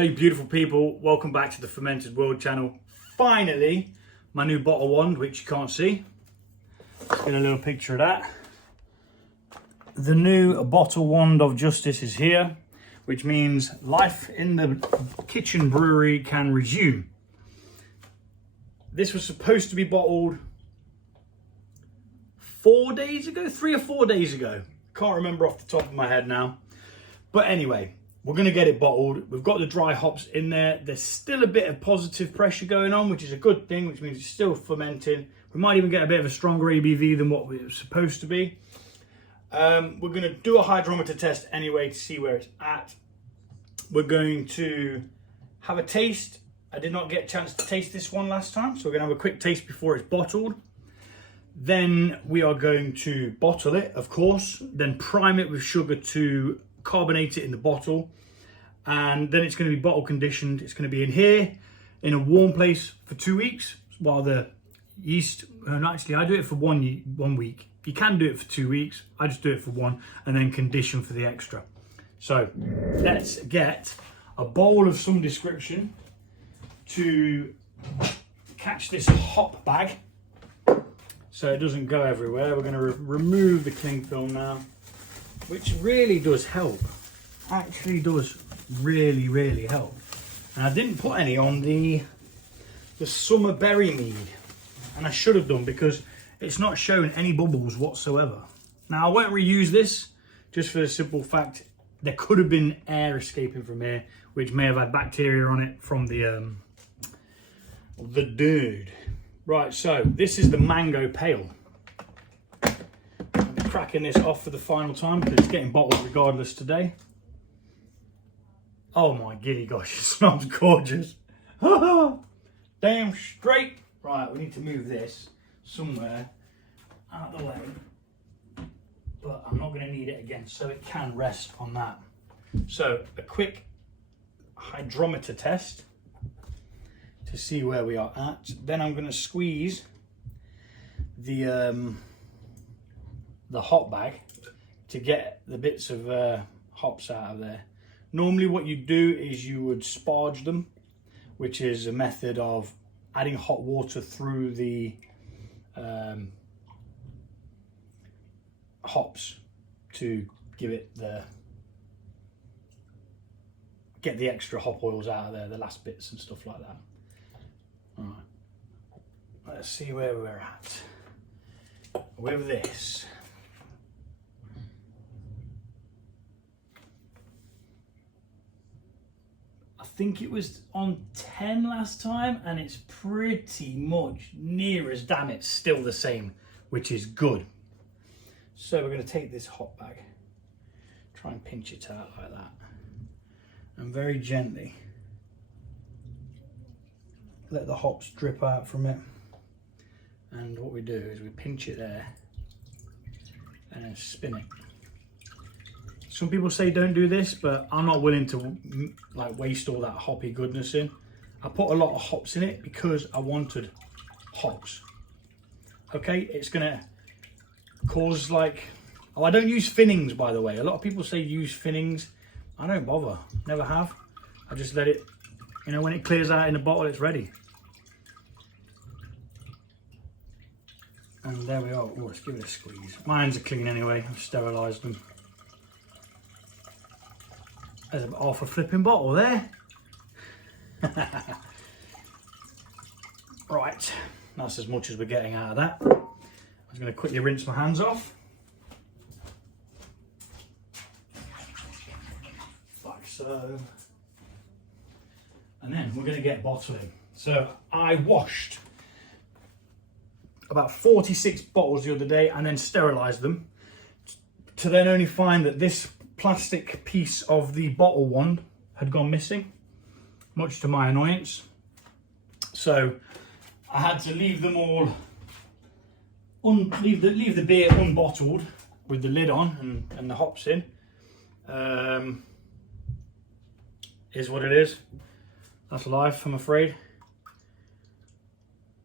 Hello you beautiful people, welcome back to the Fermented World channel. Finally, my new bottle wand, which you can't see. Let's get a little picture of that. The new bottle wand of justice is here, which means life in the kitchen brewery can resume. This was supposed to be bottled 4 days ago, 3 or 4 days ago. Can't remember off the top of my head now. But anyway, we're going to get it bottled. We've got the dry hops in there. There's still a bit of positive pressure going on, which is a good thing, which means it's still fermenting. We might even get a bit of a stronger ABV than what it was supposed to be. We're going to do a hydrometer test anyway to see where it's at. We're going to have a taste. I did not get a chance to taste this one last time, so we're going to have a quick taste before it's bottled. Then we are going to bottle it, of course, then prime it with sugar to carbonate it in the bottle, and then it's going to be bottle conditioned. It's going to be in here in a warm place for 2 weeks while the yeast, and actually I do it for one week. You can do it for 2 weeks. I just do it for one and then condition for the extra. So let's get a bowl of some description to catch this hop bag so it doesn't go everywhere. We're going to remove the cling film now, which really does help. Actually does really help. And I didn't put any on the summer berry mead, and I should have done because it's not showing any bubbles whatsoever. Now I won't reuse this, just for the simple fact there could have been air escaping from here, which may have had bacteria on it from the dude. Right, so this is the mango pale. I'm cracking this off for the final time because it's getting bottled regardless today. Oh my giddy gosh, it smells gorgeous. Damn straight. Right, we need to move this somewhere out of the way, but I'm not going to need it again, so it can rest on that. So a quick hydrometer test to see where we are at. Then I'm going to squeeze the hop bag to get the bits of hops out of there. Normally what you do is you would sparge them, which is a method of adding hot water through the hops to give it get the extra hop oils out of there, the last bits and stuff like that. All right, let's see where we're at with this. I think it was on 10 last time, and it's pretty much near as damn it still the same, which is good. So we're going to take this hop bag, try and pinch it out like that, and very gently let the hops drip out from it. And what we do is we pinch it there and then spin it. Some people say don't do this, but I'm not willing to like waste all that hoppy goodness in. I put a lot of hops in it because I wanted hops. Okay, it's gonna cause like, oh, I don't use finnings, by the way. A lot of people say use finnings. I don't bother, never have. I just let it, you know, when it clears out in the bottle, it's ready. And there we are. Oh, let's give it a squeeze. My hands are clean anyway, I've sterilised them. There's half a flipping bottle there. Right, that's as much as we're getting out of that. I'm just going to quickly rinse my hands off. Like so. And then we're going to get bottling. So I washed about 46 bottles the other day and then sterilised them, to then only find that this plastic piece of the bottle wand had gone missing, much to my annoyance. So I had to leave them all, leave the beer unbottled with the lid on and the hops in. Is what it is. That's life, I'm afraid.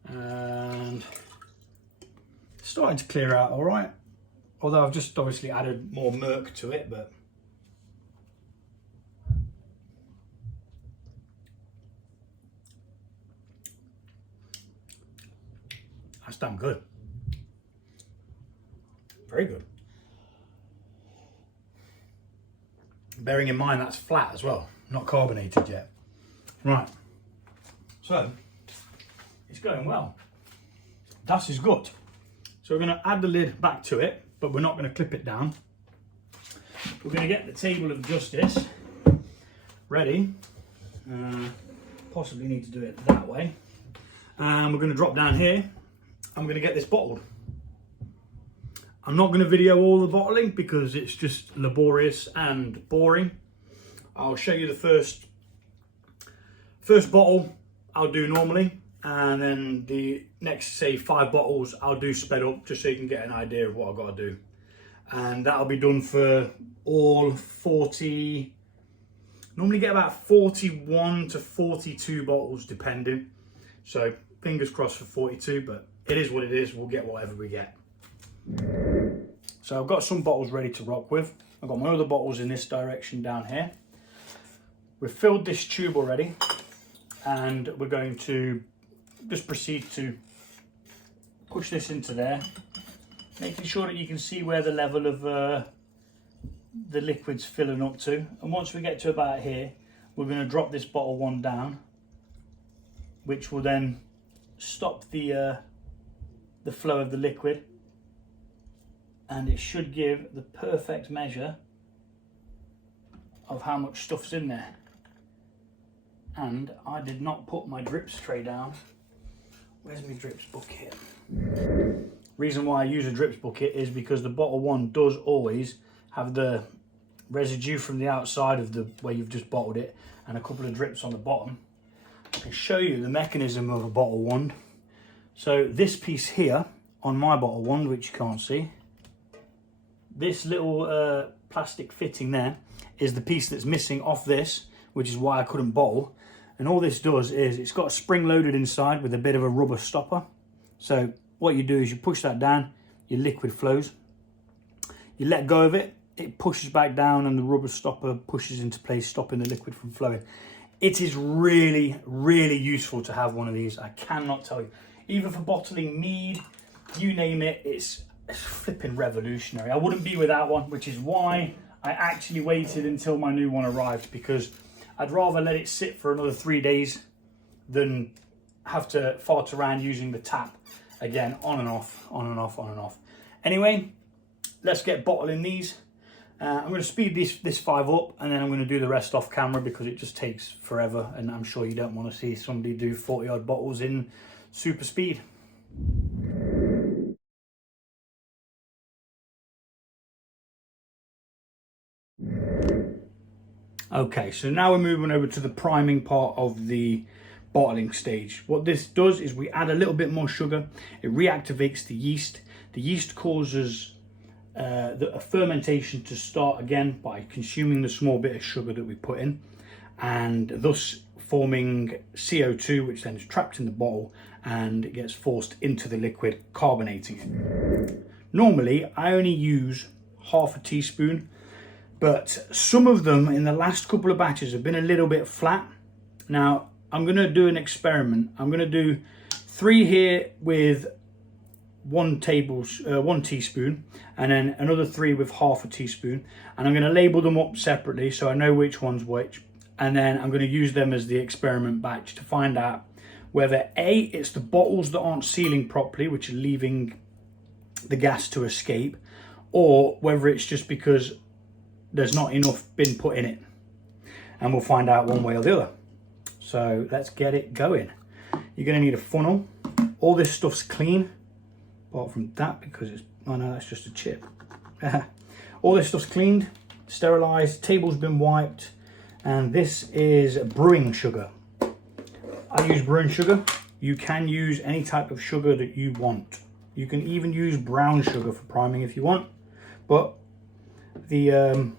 And it's starting to clear out all right. Although I've just obviously added more murk to it, but That's damn good. Very good. Bearing in mind that's flat as well, not carbonated yet. Right, so it's going well. Das is good. So we're going to add the lid back to it, but we're not going to clip it down. We're going to get the table of justice ready. Possibly need to do it that way. And we're going to drop down here. I'm going to get this bottled. I'm not going to video all the bottling because it's just laborious and boring. I'll show you the first bottle I'll do normally, and then the next, say, 5 bottles I'll do sped up, just so you can get an idea of what I've got to do. And that'll be done for all 40, normally get about 41 to 42 bottles depending. So fingers crossed for 42, but it is what it is. We'll get whatever we get. So I've got some bottles ready to rock with. I've got my other bottles in this direction down here. We've filled this tube already, and we're going to just proceed to push this into there, making sure that you can see where the level of the liquid's filling up to. And once we get to about here, we're going to drop this bottle 1 down, which will then stop the flow of the liquid, and it should give the perfect measure of how much stuff's in there. And I did not put my drips tray down. Where's my drips bucket? Reason why I use a drips bucket is because the bottle 1 does always have the residue from the outside of the where you've just bottled it, and a couple of drips on the bottom. I can show you the mechanism of a bottle wand. So this piece here on my bottle wand, which you can't see, this little plastic fitting there is the piece that's missing off this, which is why I couldn't bottle. And all this does is it's got a spring loaded inside with a bit of a rubber stopper. So what you do is you push that down, your liquid flows. You let go of it, it pushes back down, and the rubber stopper pushes into place, stopping the liquid from flowing. It is really, really useful to have one of these. I cannot tell you. Even for bottling mead, you name it, it's flipping revolutionary. I wouldn't be without one, which is why I actually waited until my new one arrived, because I'd rather let it sit for another 3 days than have to fart around using the tap again, on and off, on and off, on and off. Anyway, let's get bottling these. I'm going to speed this 5 up, and then I'm going to do the rest off camera because it just takes forever, and I'm sure you don't want to see somebody do 40 odd bottles in super speed. Okay, so now we're moving over to the priming part of the bottling stage. What this does is we add a little bit more sugar. It reactivates the yeast. The yeast causes a fermentation to start again by consuming the small bit of sugar that we put in, and thus forming CO2, which then is trapped in the bottle and it gets forced into the liquid, carbonating it. Normally, I only use half a teaspoon, but some of them in the last couple of batches have been a little bit flat. Now, I'm going to do an experiment. I'm going to do 3 here with 1 teaspoon, and then another 3 with half a teaspoon, and I'm going to label them up separately so I know which one's which, and then I'm going to use them as the experiment batch to find out whether A, it's the bottles that aren't sealing properly, which are leaving the gas to escape, or whether it's just because there's not enough been put in it. And we'll find out one way or the other. So let's get it going. You're going to need a funnel. All this stuff's clean, apart from that, because it's, oh no, that's just a chip. All this stuff's cleaned, sterilized, table's been wiped, and this is brewing sugar. I use brewing sugar. You can use any type of sugar that you want. You can even use brown sugar for priming if you want, but the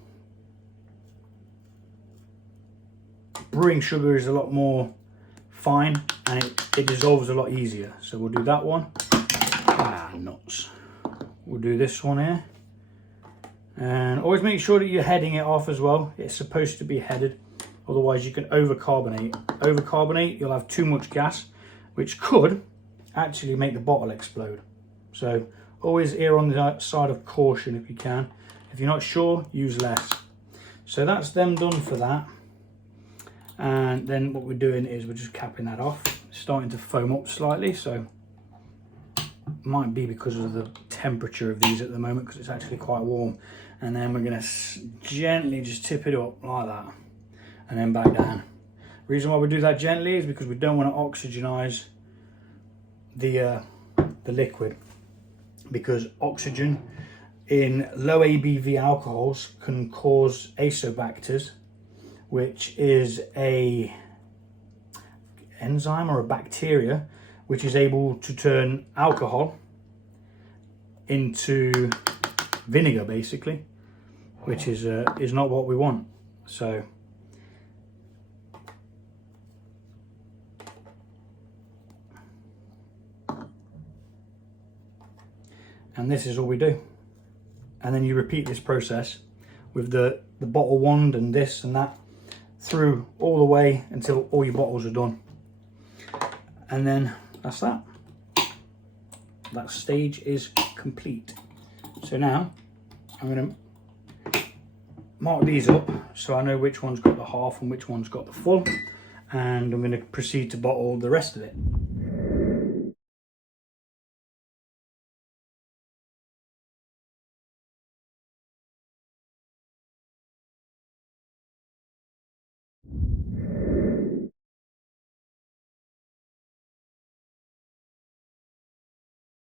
brewing sugar is a lot more fine, and it dissolves a lot easier. So we'll do that one. Ah, nuts. We'll do this one here. And always make sure that you're heading it off as well. It's supposed to be headed, otherwise you can overcarbonate. Overcarbonate, you'll have too much gas, which could actually make the bottle explode. So always err on the side of caution if you can. If you're not sure, use less. So that's them done for that. And then what we're doing is we're just capping that off. It's starting to foam up slightly, so might be because of the temperature of these at the moment, because it's actually quite warm. And then we're going to gently just tip it up like that and then back down. The reason why we do that gently is because we don't want to oxygenize the liquid, because oxygen in low ABV alcohols can cause asobacters, which is a enzyme or a bacteria which is able to turn alcohol into vinegar, basically, which is not what we want. So and this is all we do. And then you repeat this process with the bottle wand and this and that through all the way until all your bottles are done. And then that's that. That stage is complete. So now I'm going to mark these up so I know which one's got the half and which one's got the full. And I'm going to proceed to bottle the rest of it.